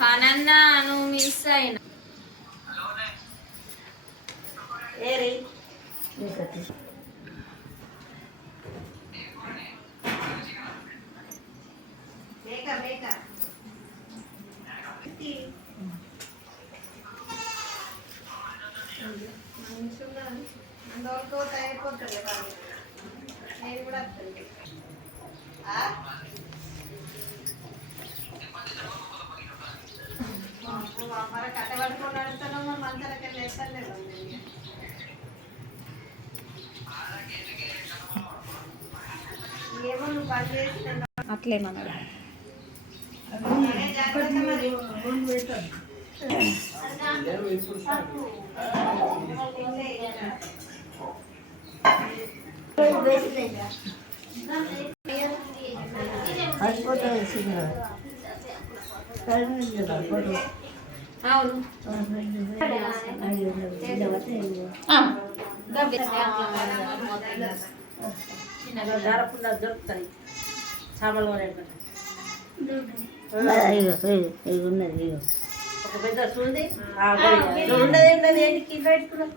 పనన్నా నువ్వు మిస్ అయినా ఏరి అందువరకు అయిపోతుంది నేను కూడా వస్తుంది మరి కట్ట పట్టుకొని అడుగుతున్నాము మంతలకి వేస్తలేదు ఏమో నువ్వు పని చేసి అట్లేమన్నాడు అవును దారపుల్లా దొరుకుతాయి చామలు ఉన్నది ఒక పెద్ద చూది ఉండదు ఉండదు ఏంటి కింద పెట్టుకున్నాం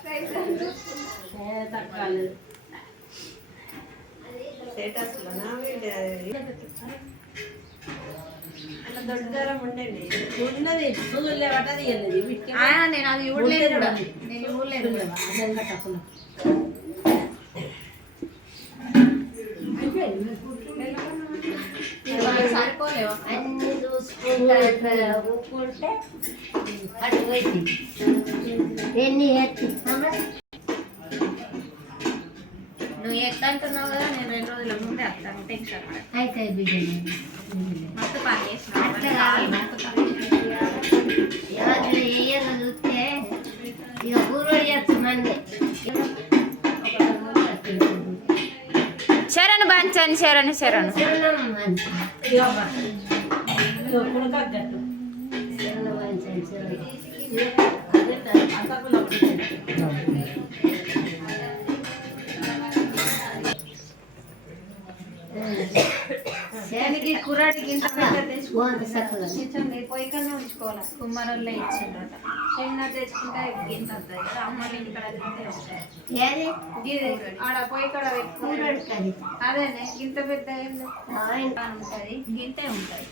తక్కువ దొడ్డరం ఉండండి ఉన్నది చూదులే పట్టది నేను అది చూడలేదు కూడా నేను చూడలేదు సరిపోలేవా అన్ని చూసుకుంటే అటు పోయి ఎన్ని నువ్వు ఎట్లా అంటున్నావు కదా నేను 2 రోజుల ముందే వస్తాను టెన్షన్ అయితే బిడ్డ మస్తు పని చేసిన ఏయన్నా చూస్తే ఇక పూర్వడి చేయచ్చు మంది శరణు బాంచండి శరణు శరణు కుర్రాడికి ఇంత పోయి కన్నా ఉంచుకోవాలి కుమ్మరోళ్ళే ఇచ్చిండ్రట చిన్న తెచ్చుకుంటే గింత వస్తుంది కదా అమ్మని ఇక్కడ ఆడ పోయి కడ పెట్టుకున్నాడు అదేనే గింత పెద్ద ఉంటుంది గింతే ఉంటుంది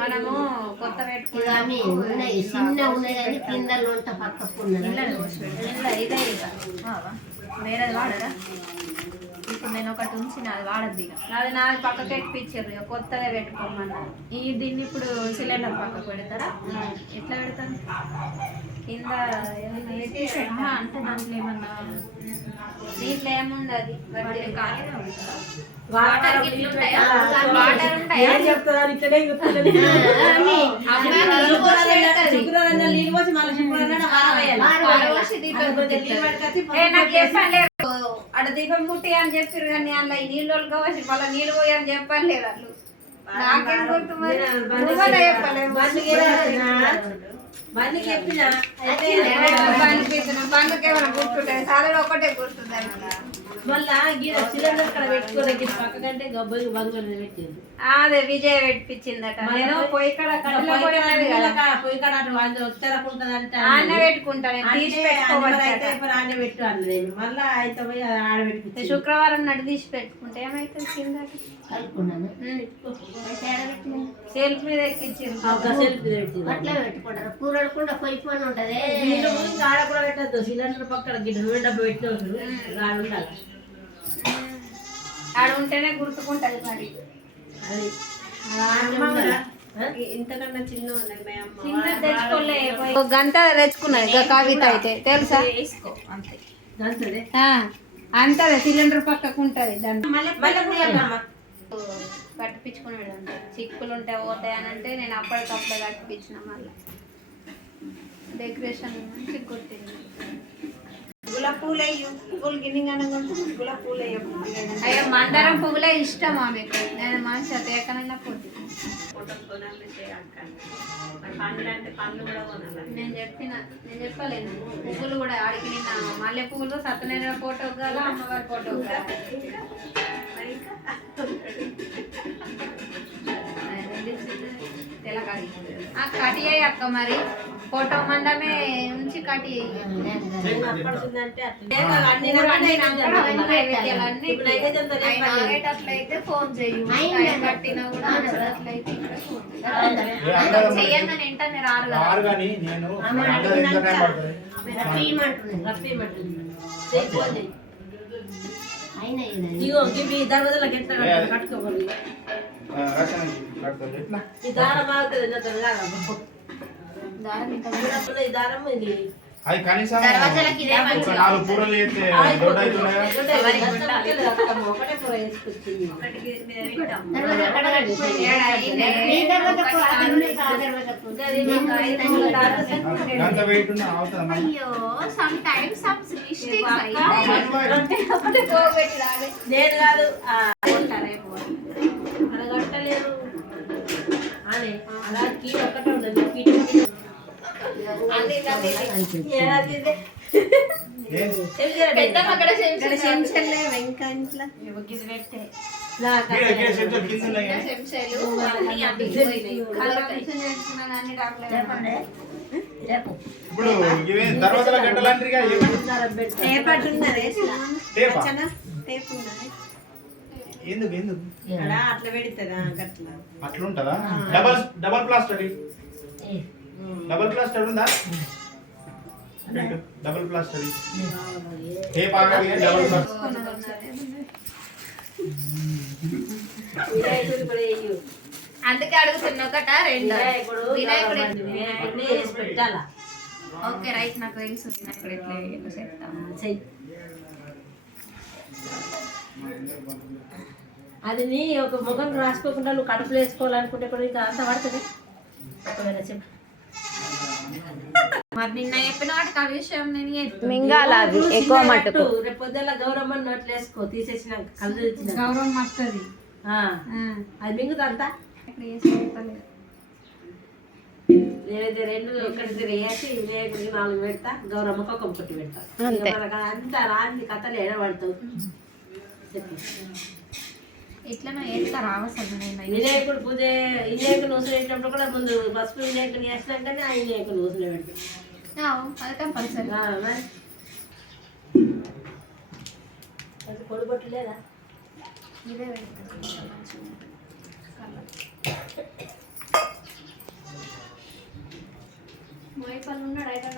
మనము కొత్త పెట్టుకున్నాము చిన్న ఉన్నాయి కానీ కింద వంట పక్కకున్నది ఇదే ఇక వేరేది వాడరా ఇప్పుడు నేను ఒకటి ఉంచిన అది వాడద్దు ఇక అది నాది పక్కకి ఎక్కిపించారు ఇక కొత్తగా పెట్టుకోమన్నారు దీన్ని ఇప్పుడు సిలిండర్ పక్కకు పెడతారా ఎట్లా పెడతాను కింద అంటే దాంట్లో ఏమన్నా దీంట్లో ఏముండదు ఖాళీగా ఉంటుందా వాటర్ ఉంటాయా వాటర్ ఉంటాయా అక్కడ దీపం ముట్టి అని చెప్పారు కానీ అందులో ఈ నీళ్ళు కావచ్చు మళ్ళీ నీళ్ళు పోయి అని చెప్పాలి లేదు వాళ్ళు నాకేం గుర్తు బండ్కి ఏమైనా గుర్తుంటుంది సార్ ఒకటే గుర్తుంది అదే విజయ పెట్టించిందట నేను పొయ్యి కడ ఆన్న పెట్టుకుంటాను శుక్రవారం నాడు తీసి పెట్టుకుంటే ఏమైతుంది కింద సెల్ఫ్ మీద ఎక్కించింది అట్లా పెట్టుకుంటారు కూరడుకుండా పొయ్యిపోయి ఉంటది ఆడ కూడా పెట్టద్దు సిలిండర్ పక్కన డబ్బు పెట్టిన ఉండాలి ఆడ ఉంటేనే గుర్తుకుంటది మరి అది ఇంతకన్నా చిన్న తెచ్చుకోలే గంట తెచ్చుకున్నది కవిత అయితే తెలుసా అంతదే సిలిండర్ పక్కకు ఉంటది కట్టిపించుకున్నాడు అంతే చిక్కులు ఉంటే పోతాయని అంటే నేను అప్పటికప్పుడే కట్టిపించిన మళ్ళీ డెకరేషన్ మంచిగా కొట్టింది గులాబీ పూలు పువ్వులు గిన్నె గులాబీ పూలు అయ్యో మందారం పువ్వులే ఇష్టం ఆమెకు నేను మంచిగా తేకనైనా కొట్టి నేను చెప్పలేను పువ్వులు కూడా ఆడికి నిన్న మల్లె పువ్వులు సత్యనారాయణ ఫోటో కదా అమ్మవారి ఫోటో కదా ఆ కటి అయ్యి అక్క మరి ఫోటో మందమే ఉంచి కటి అప్పడుతుందంటే అన్ని అట్లయితే ఫోన్ చెయ్యి కట్టినా కూడా అట్లయితే చెయ్యని వెంటనే రారు కదా. రారు కానీ నేను ఇగో ఇవి దర్వాజలకు ఎట్లా కట్టుకోవాలి ఈ దారం ఆగుతుంది ఈ దారం ఇది అది కనీసం దర్వాజాలకి ఇదే ఒక 4 పూరలు వేస్తే దొడ్డ అవుతున్నాయా? ఒకటే కూర వేసుకొచ్చింది అంత వెయిట్ ఉన్న అవుతుందా మరి? అయ్యో సమ్ టైమ్స్ సమ్ మిస్టేక్స్ నేను కాదు అడగట్టలేదు అని అలా కీ ఒక్కటే ఉండదు ఇప్పుడు ఇవే దర్వాజాల గంటలంటారుగా ఎందుకు ఎందుకు అట్లా పెడతారా అట్లా అట్లా ఉంటుందా? డబల్ ప్లాస్టర్ డబల్ ప్లాస్టర్ ఉందా? డబల్ ప్లాస్టర్ ఏ పాగాలి డబల్ ప్లాస్టర్ అందుకే అడుగుతున్నా ఒకట రెండు వినాయకుడు పెట్టాలా ఓకే రైట్ నాకు తెలుసు వినాయకుడు ఎట్లా చెప్తాను. అది నీ ఒక ముఖం రాసుకోకుండా నువ్వు కడుపులో వేసుకోవాలనుకుంటే కూడా ఇంకా అంత పడుతుంది ఒకవేళ చెప్పు మరి నిన్న చెప్పిన వాటికి ఆ విషయం నేను మింగాల అది ఎక్కువ మట్టుకు రేపు పొద్దున్న గౌరమ్మ నోట్లు వేసుకో తీసేసిన కళ్ళు తెచ్చిన గౌరవం వస్తుంది అది మింగుతా ఇక్కడ వేసుకోలేదు. నేనైతే రెండు ఒకటి వేసి వినాయకుడికి 4 పెడతా గౌరమ్మకు ఒక పొట్టి పెడతా అంతే. మనకు అంతా రాని కథలు ఏడబడతావు చెప్పు ఇట్లా వేస్తారా అవసరం నేను వినాయకుడు పూజ వినాయకుడు ఊసలు వేసినప్పుడు కూడా ముందు పసుపు వినాయకుడిని వేసినాకనే ఆ వినాయకుడు ఊసలు పెడతాం అది కంపల్సరీ. మరి అది కొడుబొట్టు లేదా ఇదే పెడతాను. మోయిపల్లి ఉన్నాడు అయితే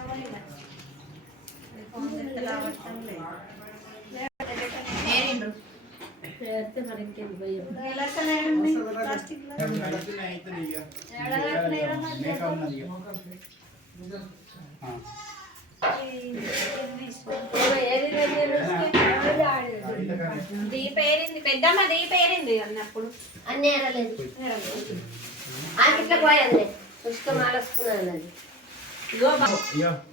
నేరిండ్రు చేస్తే మరి ఇంకేం భయం దీపేరింది పెద్దమ్మ దీపేరింది అన్నప్పుడు అన్నీ ఏరలేదు ఇట్లా పోయాలి పుష్కమాల వస్తున్నాను అది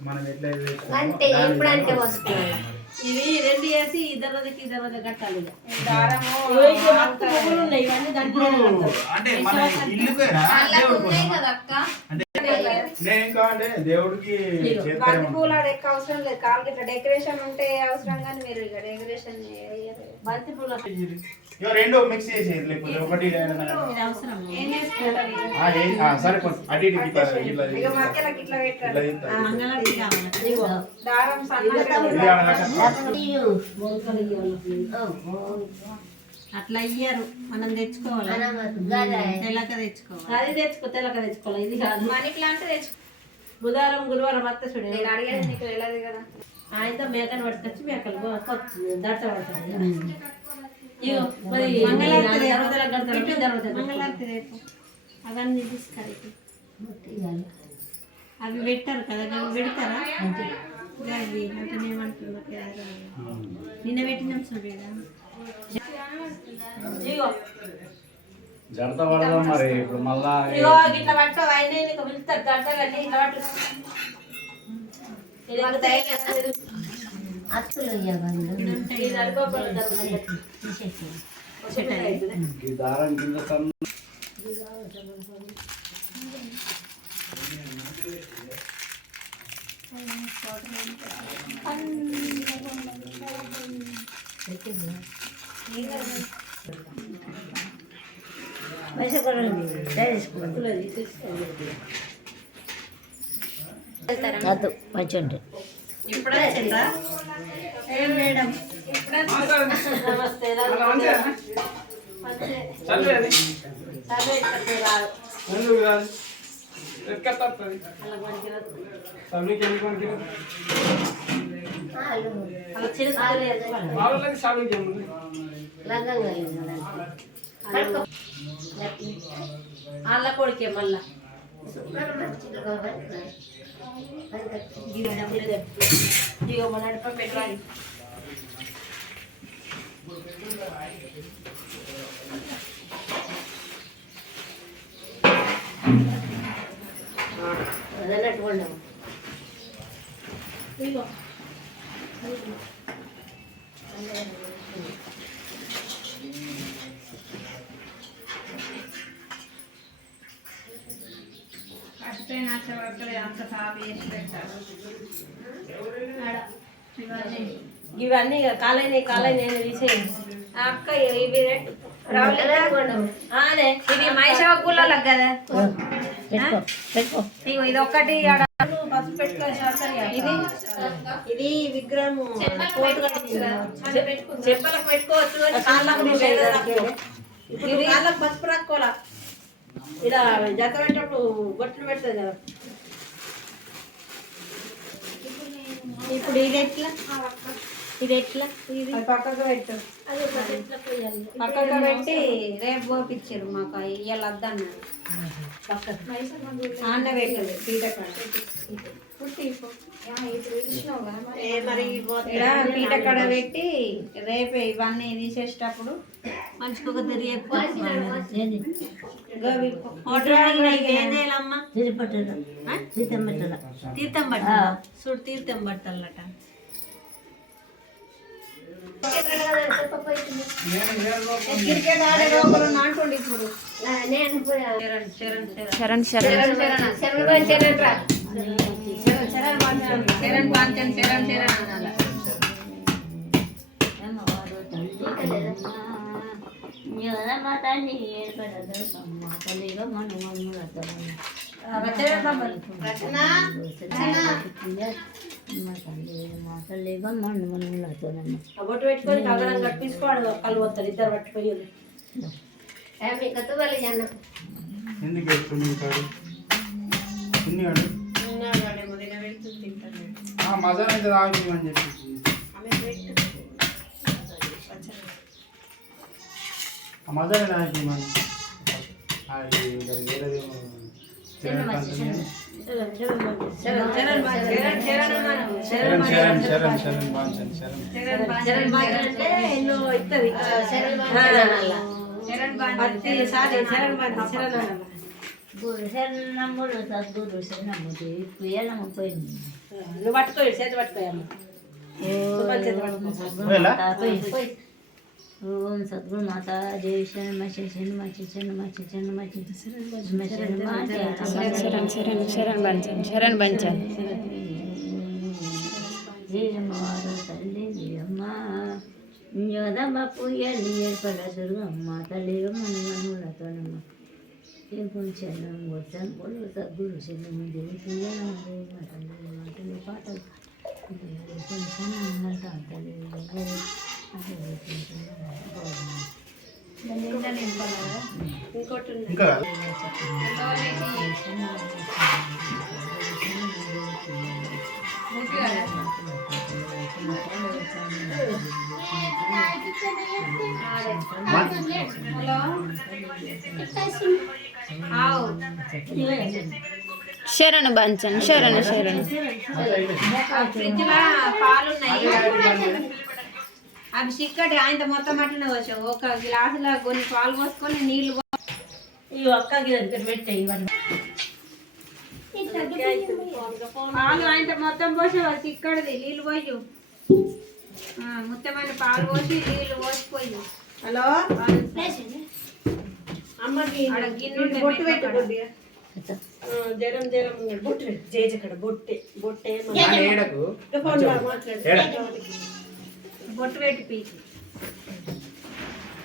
మనం ఎట్లా అంటే ఎప్పుడంటే వస్తున్నాను ఇవి రెండు వేసి ఇద్దరికి కట్టాలి ఇక. దారము ఇవి మొత్తం పువ్వులు ఉన్నాయి ఇవన్నీ దాంట్లో అంటే మన ఇల్లుకేనా వాళ్ళకు ఉన్నాయి కదా అక్క. అంటే నేను కావాలంటే దేవుడికి చేస్తారేమో. బంతి పూలు ఆడ ఎక్కువ అవసరం లేదు కాళ్ళకి ఇట్లా డెకరేషన్ ఉంటే అవసరం కానీ మీరు ఇక డెకరేషన్ బంతి పూలు ఇక రెండు మిక్స్ చేసి లేకపోతే ఒకటి ఏదైనా. ఇది అవసరం ఏం చేసుకుంటారు ఇక? సరే కొంచెం అటు ఇటు తిప్పాలి. ఇట్లా ఇక మధ్యలోకి ఇట్లా పెట్టాలి. ఇట్లా తిప్పాలి. మంగళారతి కావాలి ఇదిగో. దారం సన్నగా ఇది ఏమన్నా కట్టా? మొలకలు ఇవ్వాలి. అట్లా ఇయ్యరు మనం తెచ్చుకోవాలి తెలక తెచ్చుకోవాలి అది తెలక తెచ్చుకోవాలి ఇది కాదు మనీ ప్లాంట్ తెచ్చు. బుధవారం గురువారం అత్త చూడు నేను అడిగేది నీకు వెళ్ళదు కదా. ఆయనతో మేకను పట్టుకొచ్చి మేకలు దట్ట పడుతుంది ఇగో మరి మంగళారతి రేపు అవన్నీ తీసుకొని అవి పెట్టారు కదా అవి పెడతారా అవి ఏమంటున్నా నిన్న పెట్టినాం చూడేదా ఇగో జడత పడదాం మరి ఇప్పుడు మళ్ళా ఇగో ఇట్లా పట్టు ఆయన నీకు పిలుస్తారు గంట కానీ ఇట్లా పట్టు అత్తులు ఇవ్వండి ఇది అనుకోకుండా ఈ దారం కింద సన్న పైసా కూడా తీసుకోండి వద్దు మంచిగా ఉంటుంది. ఇప్పుడే వచ్చిందా ఏం మేడం ఇప్పుడే నమస్తే చల్లే అది సరే ఇక్కడ రాదు. ముందుకు రాదు ఎక్కడ తప్పది సబ్మికి ఎందుకు అనుకుంటుంది అలా చిన్న కాదు వాళ్ళకి సబ్మికి ఏముంది వాళ్ళ కొడుకే మళ్ళా ఇగో మన నడప పెట్టాలి. అదన్నట్టు ఉండవు. ఇగో కట్టిపోయిన పక్కలే అంత సాగు వేసి పెట్టారు ఇవన్నీ కాలైన తీసేయండి. అక్క ఇవి ఇది మైసవ గుళ్ళలకు కదా ఇగో ఇది ఒక్కటి ఆడ పసుపు పెట్టుకొని ఇది ఇది విగ్రహం చెప్పలకు పెట్టుకోవచ్చు కానీ కాళ్ళకు ఇప్పుడు కాళ్ళకు పసుపు రాక్కోవాలా. ఇలా జత పెట్టేటప్పుడు బొట్లు పెడతాయి కదా. ఇప్పుడు ఇది ఎట్లా ఇది పక్కకు పెట్టు పక్కకు పెట్టి రేపు పోపించారు మాకు ఇవాళ వద్దన్నారు ఆండ పెట్టదు పీటకాడ మరి పీటకాడ పెట్టి రేపే ఇవన్నీ తీసేటప్పుడు మంచిగా ఒక తిరిగి తీర్థం బట్టాల చూడు తీర్థం బట్టాలట. క్రికెట్ ఆడే లోపల నాటుకోండి ఇప్పుడు శరణ్ శరణ్ శరణ్ పాంచన్ శరణ్ అనాల బొట్టు పెట్టుకొని కగరం కట్టించుకోవాలి. కళ్ళు వస్తారు ఇద్దరు పట్టుకోయి ఎందుకు వేస్తుంది చిన్నగాడు మజా అయితే తాగుతామని చెప్పి మజా తాగుతామని ఎన్నో ఇస్తుంది నువ్వు పట్టుకోయి చేతి పట్టుకోయమ్మ. ఓం సద్గురు మాత జయ శరణ శరణ శరణ్ బంచన్ జయమారు తల్లి జయమ్మ యోధమ్మ పుయ్యలి ఏర్పడ దుర్గమ్మ తల్లి మనులతోనమ్మ కొంచెం వచ్చాం పొలు సద్గురు శరణము దేవి పుయ్యలమ్మ తల్లి మాటలు పాటలు కొంచెం తల్లి ఇంకోటి ఇంకా శరణ్ బంచన్ శరణ్ ఫ్రిడ్జ్ లో పాలున్నాయి అవి చిక్కటి ఆయన మొత్తం అట్లనే వచ్చావు. ఒక గ్లాసులో కొన్ని పాలు పోసుకొని నీళ్లు ఈ ఒక్క గిన్నె పెట్టే ఇవన్నీ పాలు ఆయన మొత్తం పోసావు చిక్కడిది నీళ్ళు పోయి మొత్తమైన పాలు పోసి నీళ్లు పోసిపోయి. హలో అమ్మకి బొట్టు పెట్టి జరం బొట్టు జేజక్కడ బొట్టే ఏడకు బొట్టు పెట్టి పీకి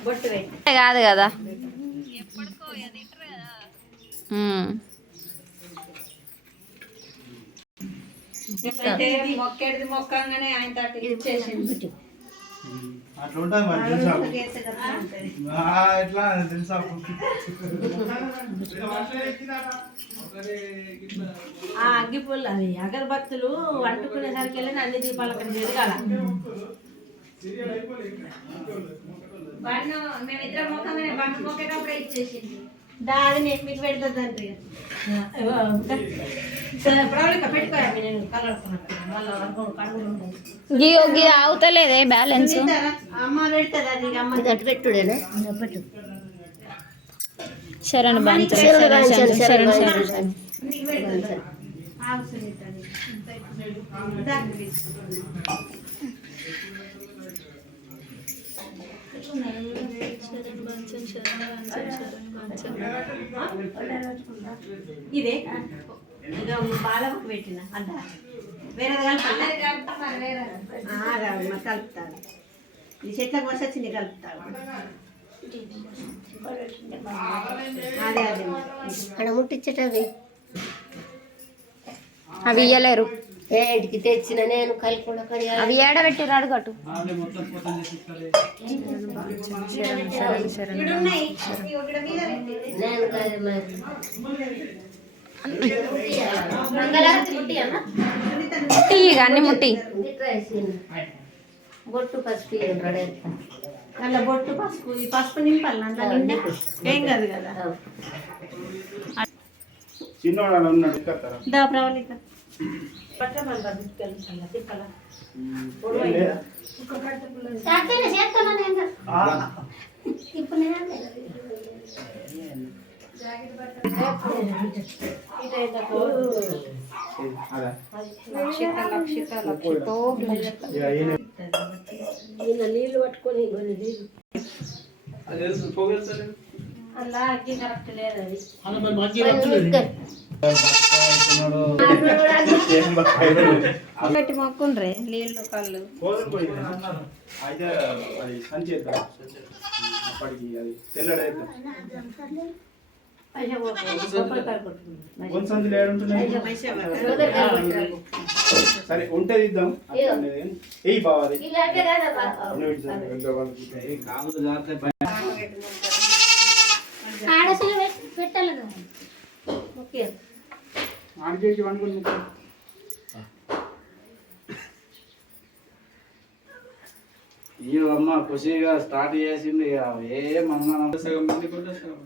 బొట్టు పెట్టి కాదు కదా అయితే మొక్కేది మొక్కంగానే ఆయన తోటి ఇచ్చేసింది. అట్లా ఉంటుంది మరి తెలుసా ఎట్లా తెలుసా ఆ అగ్గిపుల్ల అవి అగరబత్తులు అంటుకునేసరికి వెళ్ళి అన్ని దీపాలు అక్కడ ఎదగాల. బండు మేమిద్దరం మొక్కంగానే బండు మొక్కేటప్పుడే ఇచ్చేసింది. అది నేను మీకు పెడుతుంది ప్రవళిక పెట్టుకోయా నేను కలడుకున్నాను మళ్ళీ కడుగులు ఉంటాయి. గీ అవుతలేదే బ్యాలెన్స్. అమ్మ పెడుతుంది అది అమ్మ అటు పెట్టుడేనా పెట్టు శరణ్ బంచన్ శరణ్ శరణ్ శరణ్ శరణ్. నీకు పెడుతుంది ఆవుతుంది ఇదే ఇదో బాలకు పెట్టిన అడ్డ వేరేది కలుపుతాను. ఈ చెట్లకు వసొచ్చింది కలుపుతాను. అదే అదే అక్కడ ముట్టించేటవి అవి ఇయ్యలేరు. ఏ ఇంటికి తెచ్చిన నేను కలిపి కడిగా అవి ఏడబెట్టిరు అడుగట్టు. ఇడున్నాయి ఇక్కడ మీద పెట్టింది. నేను కాదు మరి ముట్టి ఇక అన్ని ముట్టి. ఇట్లా వేసింది బొట్టు పసుపు రెడీ అలా బొట్టు పసుపు ఈ పసుపు నింపాలి అందులో నిండా ఏం కాదు కదా. చిన్నోడు ఉన్నాడు ఇస్తారా దా ప్రవళిక పట్టమల్లా తీసుకెళ్తాను తిప్పల ఇప్పుడు నీళ్ళు పట్టుకొని కొన్ని నీళ్ళు అలా అగ్గి కరెక్ట్ లేదు అది పెట్టి మొక్కుండ్రే నీళ్ళు కళ్ళు. అయితే అది సంచేద్దాం అప్పటికి అది తెల్లడైతే సంచులు ఏడుంటున్నాయి. సరే ఉంటే ఇద్దాం ఏ బావాలి పెట్టాలి కదా ఆడిచేసి వండుకుని ఈ అమ్మ ఖుషిగా స్టార్ట్ చేసింది ఏమన్నా సగం మంది కూడా సగం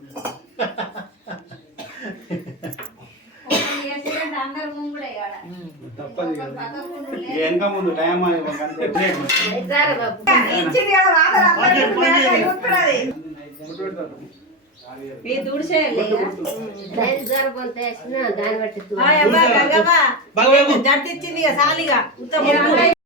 అందరు ముంగుడే కాడ తప్పదు కదా వెనక ముందు టైం ఇచ్చింది కదా మీ దూడిసేయాలి దాన్ని బట్టి జట్టు ఇచ్చింది ఇక సాలిగా